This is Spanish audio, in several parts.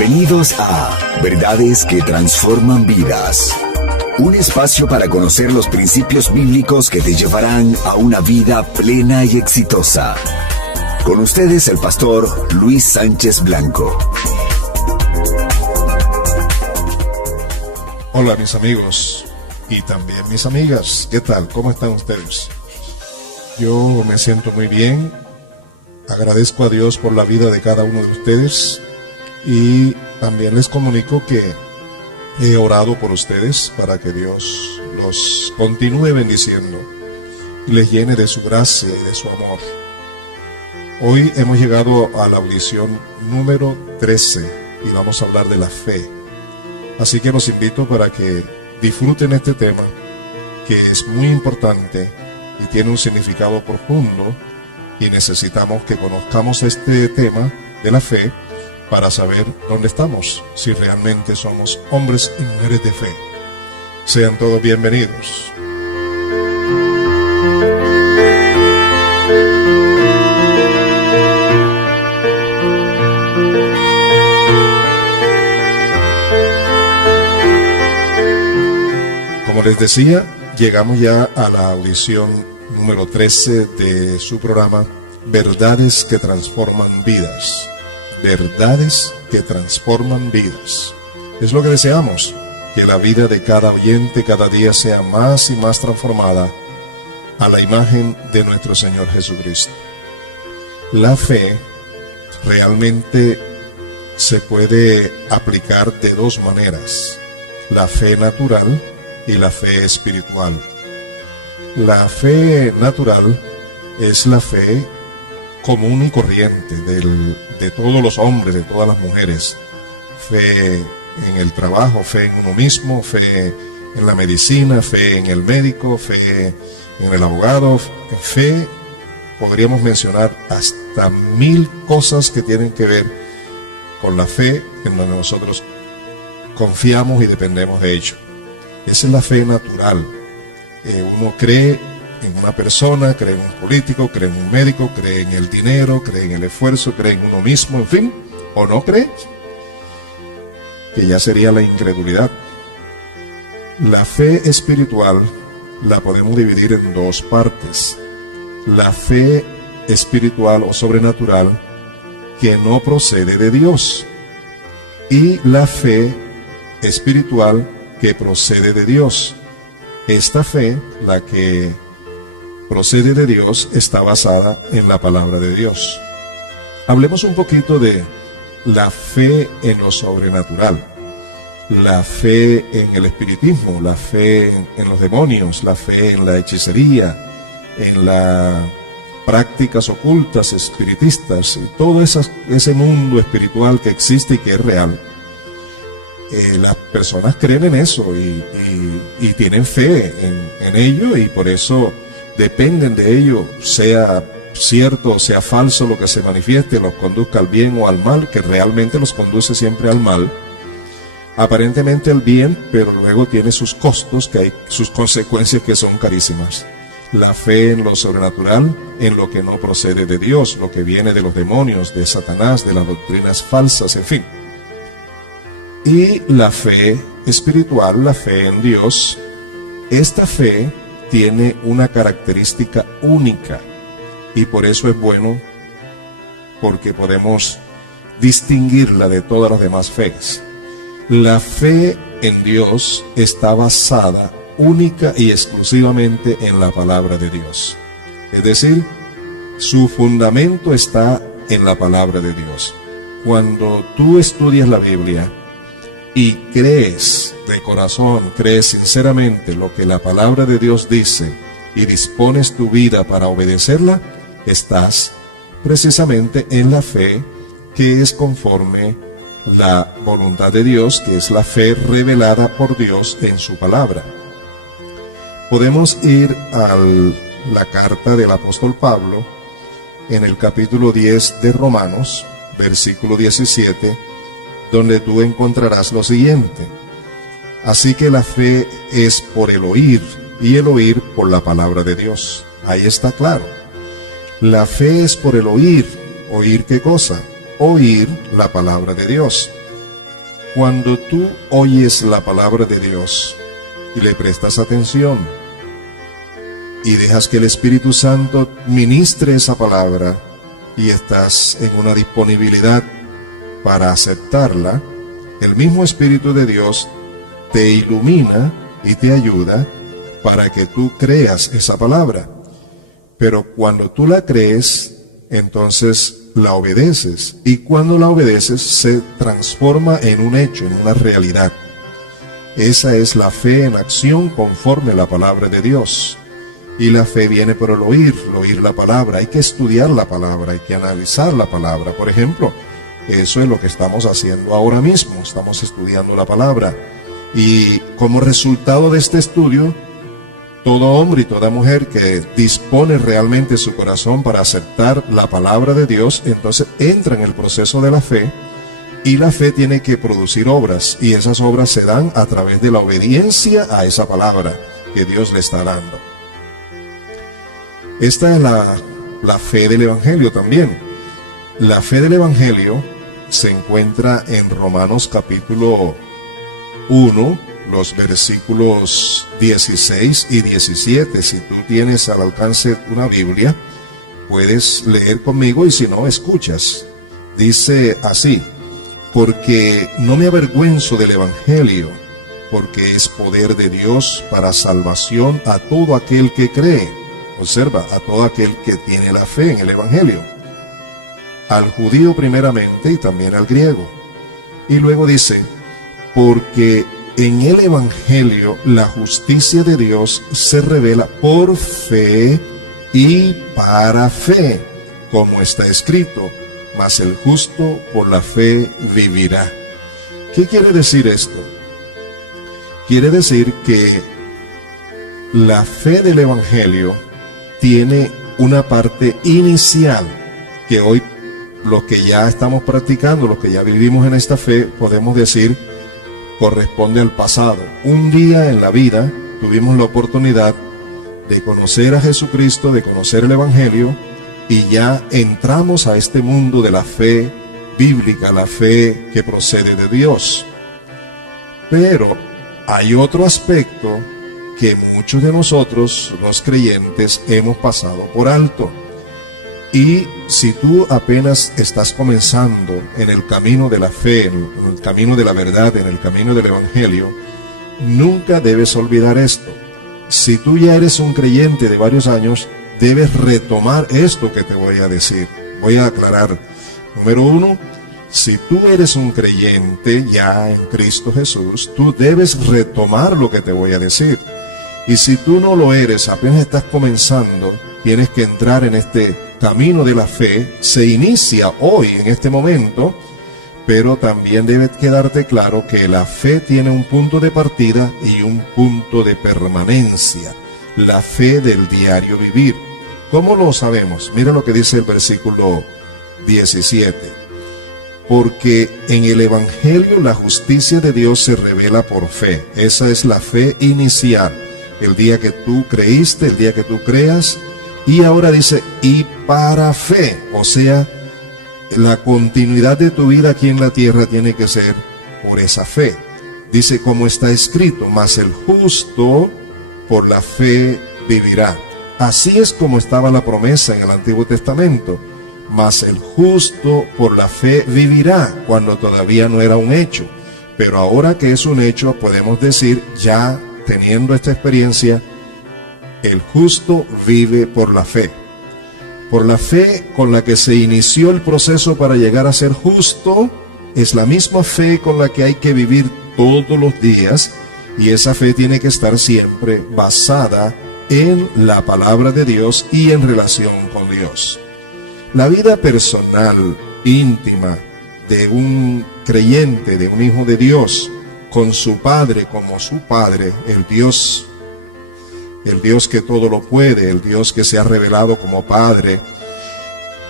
Bienvenidos a Verdades que Transforman Vidas. Un espacio para conocer los principios bíblicos que te llevarán a una vida plena y exitosa. Con ustedes el pastor Luis Sánchez Blanco. Hola mis amigos y también mis amigas. ¿Qué tal? ¿Cómo están ustedes? Yo me siento muy bien. Agradezco a Dios por la vida de cada uno de ustedes. Y también les comunico que he orado por ustedes para que Dios los continúe bendiciendo y les llene de su gracia y de su amor. Hoy hemos llegado a la audición número 13 y vamos a hablar de la fe. Así que los invito para que disfruten este tema, que es muy importante y tiene un significado profundo, y necesitamos que conozcamos este tema de la fe para saber dónde estamos, si realmente somos hombres y mujeres de fe. Sean todos bienvenidos. Como les decía, llegamos ya a la audición número 13 de su programa Verdades que Transforman Vidas. Verdades que transforman vidas. Es lo que deseamos, que la vida de cada oyente cada día sea más y más transformada a la imagen de nuestro Señor Jesucristo. La fe realmente se puede aplicar de dos maneras: la fe natural y la fe espiritual. La fe natural es la fe común y corriente de todos los hombres, de todas las mujeres. Fe en el trabajo, fe en uno mismo, fe en la medicina, fe en el médico, fe en el abogado. Fe, podríamos mencionar hasta 1000 cosas que tienen que ver con la fe en donde nosotros confiamos y dependemos de ello. Esa es la fe natural. Uno cree en una persona, cree en un político, cree en un médico, cree en el dinero, cree en el esfuerzo, cree en uno mismo, en fin, o no cree, que ya sería la incredulidad. La fe espiritual la podemos dividir en dos partes: la fe espiritual o sobrenatural que no procede de Dios, y la fe espiritual que procede de Dios. Esta fe, la que procede de Dios, está basada en la palabra de Dios. Hablemos un poquito de la fe en lo sobrenatural, la fe en el espiritismo, la fe en los demonios, la fe en la hechicería, en las prácticas ocultas espiritistas y todo ese mundo espiritual que existe y que es real. Las personas creen en eso y tienen fe en ello, y por eso dependen de ello, sea cierto o sea falso lo que se manifieste, los conduzca al bien o al mal, que realmente los conduce siempre al mal. Aparentemente al bien, pero luego tiene sus costos, que hay sus consecuencias que son carísimas. La fe en lo sobrenatural, en lo que no procede de Dios, lo que viene de los demonios, de Satanás, de las doctrinas falsas, en fin. Y la fe espiritual, la fe en Dios, esta fe tiene una característica única, y por eso es bueno, porque podemos distinguirla de todas las demás fees. La fe en Dios está basada única y exclusivamente en la palabra de Dios. Es decir, su fundamento está en la palabra de Dios. Cuando tú estudias la Biblia y crees de corazón, crees sinceramente lo que la palabra de Dios dice y dispones tu vida para obedecerla, estás precisamente en la fe que es conforme la voluntad de Dios, que es la fe revelada por Dios en su palabra. Podemos ir a la carta del apóstol Pablo en el capítulo 10 de Romanos, versículo 17, donde tú encontrarás lo siguiente: así que la fe es por el oír, y el oír por la palabra de Dios. Ahí está claro. La fe es por el oír. ¿Oír qué cosa? Oír la palabra de Dios. Cuando tú oyes la palabra de Dios y le prestas atención y dejas que el Espíritu Santo ministre esa palabra y estás en una disponibilidad para aceptarla, el mismo Espíritu de Dios te ilumina y te ayuda para que tú creas esa palabra. Pero cuando tú la crees, entonces la obedeces, y cuando la obedeces se transforma en un hecho, en una realidad. Esa es la fe en acción conforme a la palabra de Dios. Y la fe viene por el oír la palabra. Hay que estudiar la palabra, hay que analizar la palabra. Por ejemplo, eso es lo que estamos haciendo ahora mismo, estamos estudiando la palabra. Y como resultado de este estudio, todo hombre y toda mujer que dispone realmente su corazón para aceptar la palabra de Dios, entonces entra en el proceso de la fe, y la fe tiene que producir obras, y esas obras se dan a través de la obediencia a esa palabra que Dios le está dando. Esta es la fe del Evangelio también. La fe del Evangelio se encuentra en Romanos capítulo 1, los versículos 16 y 17. Si tú tienes al alcance una Biblia, puedes leer conmigo, y si no, escuchas. Dice así: porque no me avergüenzo del Evangelio, porque es poder de Dios para salvación a todo aquel que cree. Observa, a todo aquel que tiene la fe en el Evangelio. Al judío primeramente y también al griego. Y luego dice: porque en el Evangelio la justicia de Dios se revela por fe y para fe, como está escrito: mas el justo por la fe vivirá. ¿Qué quiere decir esto? Quiere decir que la fe del Evangelio tiene una parte inicial que hoy los que ya estamos practicando, los que ya vivimos en esta fe, podemos decir corresponde al pasado. Un día en la vida tuvimos la oportunidad de conocer a Jesucristo, de conocer el Evangelio, y ya entramos a este mundo de la fe bíblica, la fe que procede de Dios. Pero hay otro aspecto que muchos de nosotros, los creyentes, hemos pasado por alto. Y si tú apenas estás comenzando en el camino de la fe, en el camino de la verdad, en el camino del Evangelio, nunca debes olvidar esto. Si tú ya eres un creyente de varios años, debes retomar esto que te voy a decir. Voy a aclarar. Número 1, si tú eres un creyente ya en Cristo Jesús, tú debes retomar lo que te voy a decir. Y si tú no lo eres, apenas estás comenzando, tienes que entrar en este camino de la fe. Se inicia hoy, en este momento, pero también debe quedarte claro que la fe tiene un punto de partida y un punto de permanencia. La fe del diario vivir. ¿Cómo lo sabemos? Mira lo que dice el versículo 17. Porque en el Evangelio la justicia de Dios se revela por fe. Esa es la fe inicial. El día que tú creíste, el día que tú creas. Y ahora dice, y para fe. O sea, la continuidad de tu vida aquí en la tierra tiene que ser por esa fe. Dice, como está escrito, mas el justo por la fe vivirá. Así es como estaba la promesa en el Antiguo Testamento. Mas el justo por la fe vivirá, cuando todavía no era un hecho. Pero ahora que es un hecho, podemos decir, ya teniendo esta experiencia, el justo vive por la fe. Por la fe con la que se inició el proceso para llegar a ser justo, es la misma fe con la que hay que vivir todos los días, y esa fe tiene que estar siempre basada en la palabra de Dios y en relación con Dios. La vida personal, íntima, de un creyente, de un hijo de Dios, con su Padre como su Padre, el Dios que todo lo puede, el Dios que se ha revelado como Padre.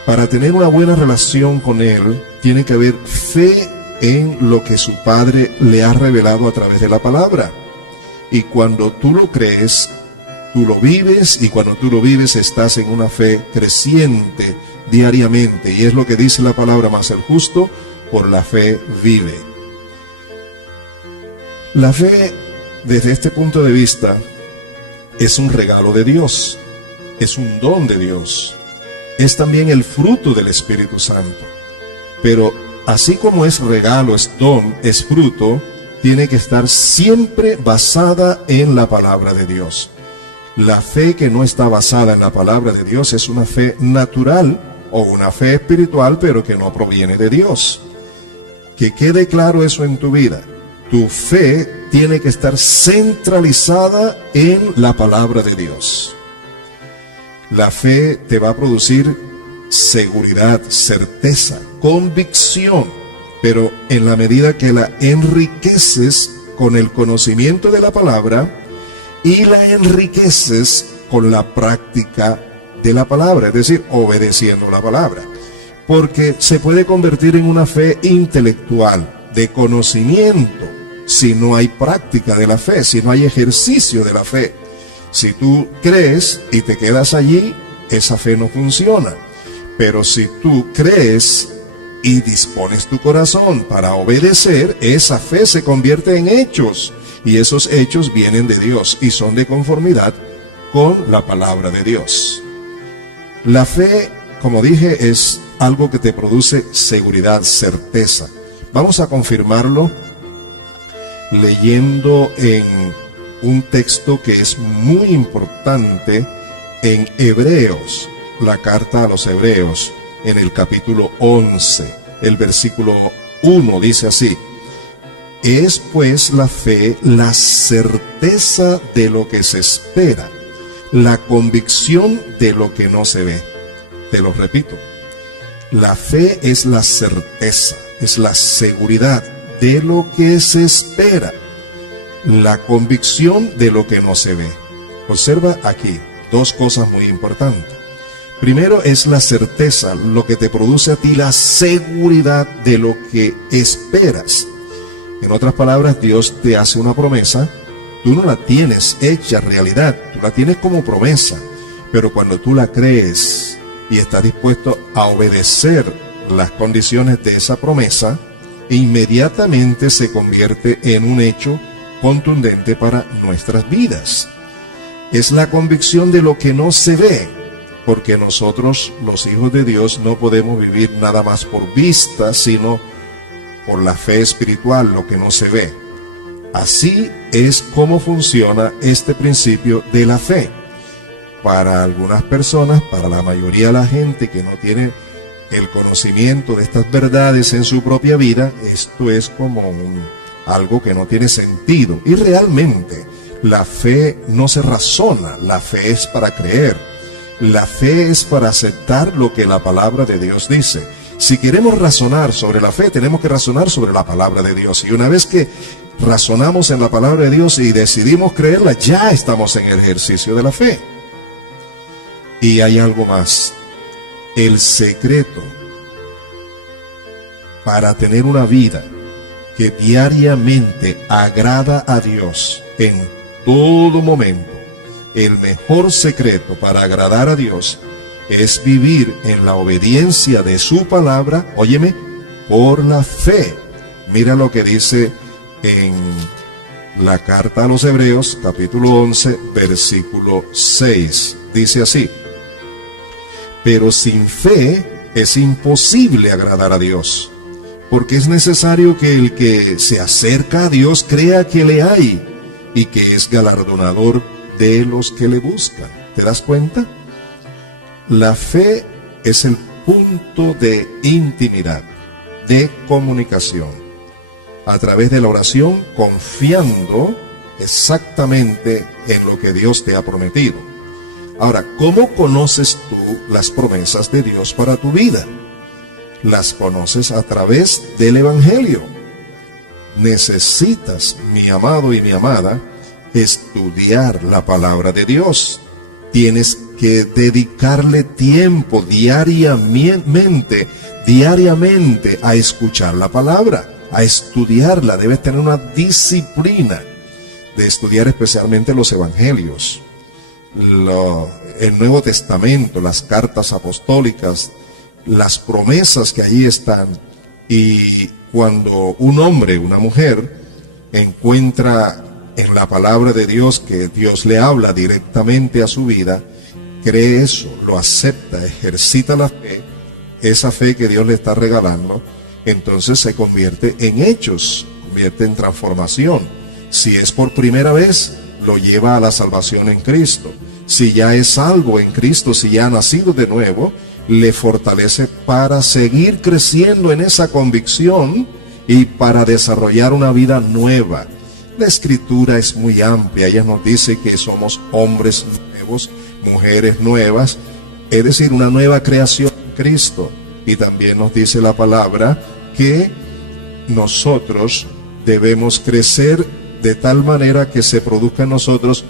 Para tener una buena relación con Él, tiene que haber fe en lo que su Padre le ha revelado a través de la palabra. Y cuando tú lo crees, tú lo vives, y cuando tú lo vives estás en una fe creciente diariamente. Y es lo que dice la palabra, más el justo por la fe vive. La fe, desde este punto de vista, es un regalo de Dios, es un don de Dios, es también el fruto del Espíritu Santo. Pero así como es regalo, es don, es fruto, tiene que estar siempre basada en la palabra de Dios. La fe que no está basada en la palabra de Dios es una fe natural o una fe espiritual, pero que no proviene de Dios. Que quede claro eso en tu vida. Tu fe tiene que estar centralizada en la palabra de Dios. La fe te va a producir seguridad, certeza, convicción, pero en la medida que la enriqueces con el conocimiento de la palabra y la enriqueces con la práctica de la palabra, es decir, obedeciendo la palabra. Porque se puede convertir en una fe intelectual, de conocimiento, si no hay práctica de la fe, si no hay ejercicio de la fe. Si tú crees y te quedas allí, esa fe no funciona. Pero si tú crees y dispones tu corazón para obedecer, esa fe se convierte en hechos. Y esos hechos vienen de Dios y son de conformidad con la palabra de Dios. La fe, como dije, es algo que te produce seguridad, certeza. Vamos a confirmarlo leyendo en un texto que es muy importante en Hebreos, la carta a los Hebreos, en el capítulo 11, el versículo 1 dice así: es pues la fe la certeza de lo que se espera, la convicción de lo que no se ve. Te lo repito, la fe es la certeza, es la seguridad de lo que se espera, la convicción de lo que no se ve. Observa aquí dos cosas muy importantes. Primero es la certeza, lo que te produce a ti la seguridad de lo que esperas. En otras palabras, Dios te hace una promesa, tú no la tienes hecha realidad, tú la tienes como promesa, pero cuando tú la crees y estás dispuesto a obedecer las condiciones de esa promesa, inmediatamente se convierte en un hecho contundente para nuestras vidas. Es la convicción de lo que no se ve, porque nosotros, los hijos de Dios, no podemos vivir nada más por vista, sino por la fe espiritual, lo que no se ve. Así es como funciona este principio de la fe. Para algunas personas, para la mayoría de la gente que no tiene el conocimiento de estas verdades en su propia vida, esto es como algo que no tiene sentido. Y realmente la fe no se razona, la fe es para creer. La fe es para aceptar lo que la palabra de Dios dice. Si queremos razonar sobre la fe, tenemos que razonar sobre la palabra de Dios. Y una vez que razonamos en la palabra de Dios y decidimos creerla, ya estamos en el ejercicio de la fe. Y hay algo más. El secreto para tener una vida que diariamente agrada a Dios en todo momento, el mejor secreto para agradar a Dios es vivir en la obediencia de su palabra, óyeme, por la fe. Mira lo que dice en la carta a los Hebreos, capítulo 11, versículo 6. Dice así: pero sin fe es imposible agradar a Dios, porque es necesario que el que se acerca a Dios crea que le hay y que es galardonador de los que le buscan. ¿Te das cuenta? La fe es el punto de intimidad, de comunicación, a través de la oración, confiando exactamente en lo que Dios te ha prometido. Ahora, ¿cómo conoces tú las promesas de Dios para tu vida? Las conoces a través del Evangelio. Necesitas, mi amado y mi amada, estudiar la palabra de Dios. Tienes que dedicarle tiempo diariamente a escuchar la palabra, a estudiarla. Debes tener una disciplina de estudiar especialmente los evangelios, el Nuevo Testamento, las cartas apostólicas, las promesas que allí están. Y cuando un hombre, una mujer, encuentra en la palabra de Dios que Dios le habla directamente a su vida, cree eso, lo acepta, ejercita la fe, esa fe que Dios le está regalando, entonces se convierte en hechos, convierte en transformación. Si es por primera vez, lo lleva a la salvación en Cristo. Si ya es salvo en Cristo, si ya ha nacido de nuevo, le fortalece para seguir creciendo en esa convicción y para desarrollar una vida nueva. La Escritura es muy amplia, ella nos dice que somos hombres nuevos, mujeres nuevas, es decir, una nueva creación en Cristo. Y también nos dice la palabra que nosotros debemos crecer de tal manera que se produzca en nosotros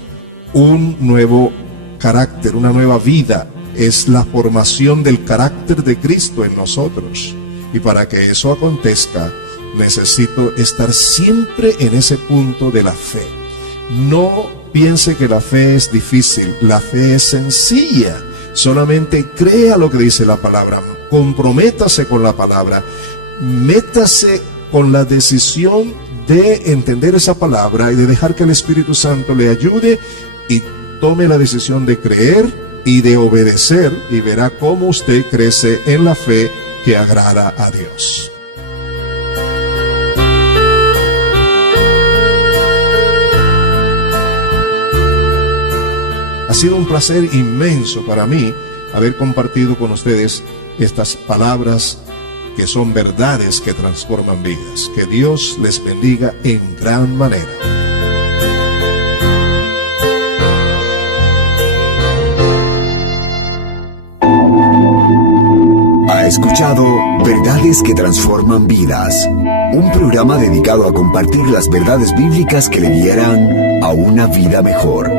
un nuevo carácter, una nueva vida. Es la formación del carácter de Cristo en nosotros. Y para que eso acontezca, necesito estar siempre en ese punto de la fe. No piense que la fe es difícil, la fe es sencilla. Solamente crea lo que dice la palabra, comprométase con la palabra, métase con la decisión de entender esa palabra y de dejar que el Espíritu Santo le ayude y tome la decisión de creer y de obedecer, y verá cómo usted crece en la fe que agrada a Dios. Ha sido un placer inmenso para mí haber compartido con ustedes estas palabras que son verdades que transforman vidas. Que Dios les bendiga en gran manera. Ha escuchado Verdades que Transforman Vidas, un programa dedicado a compartir las verdades bíblicas que le guiarán a una vida mejor.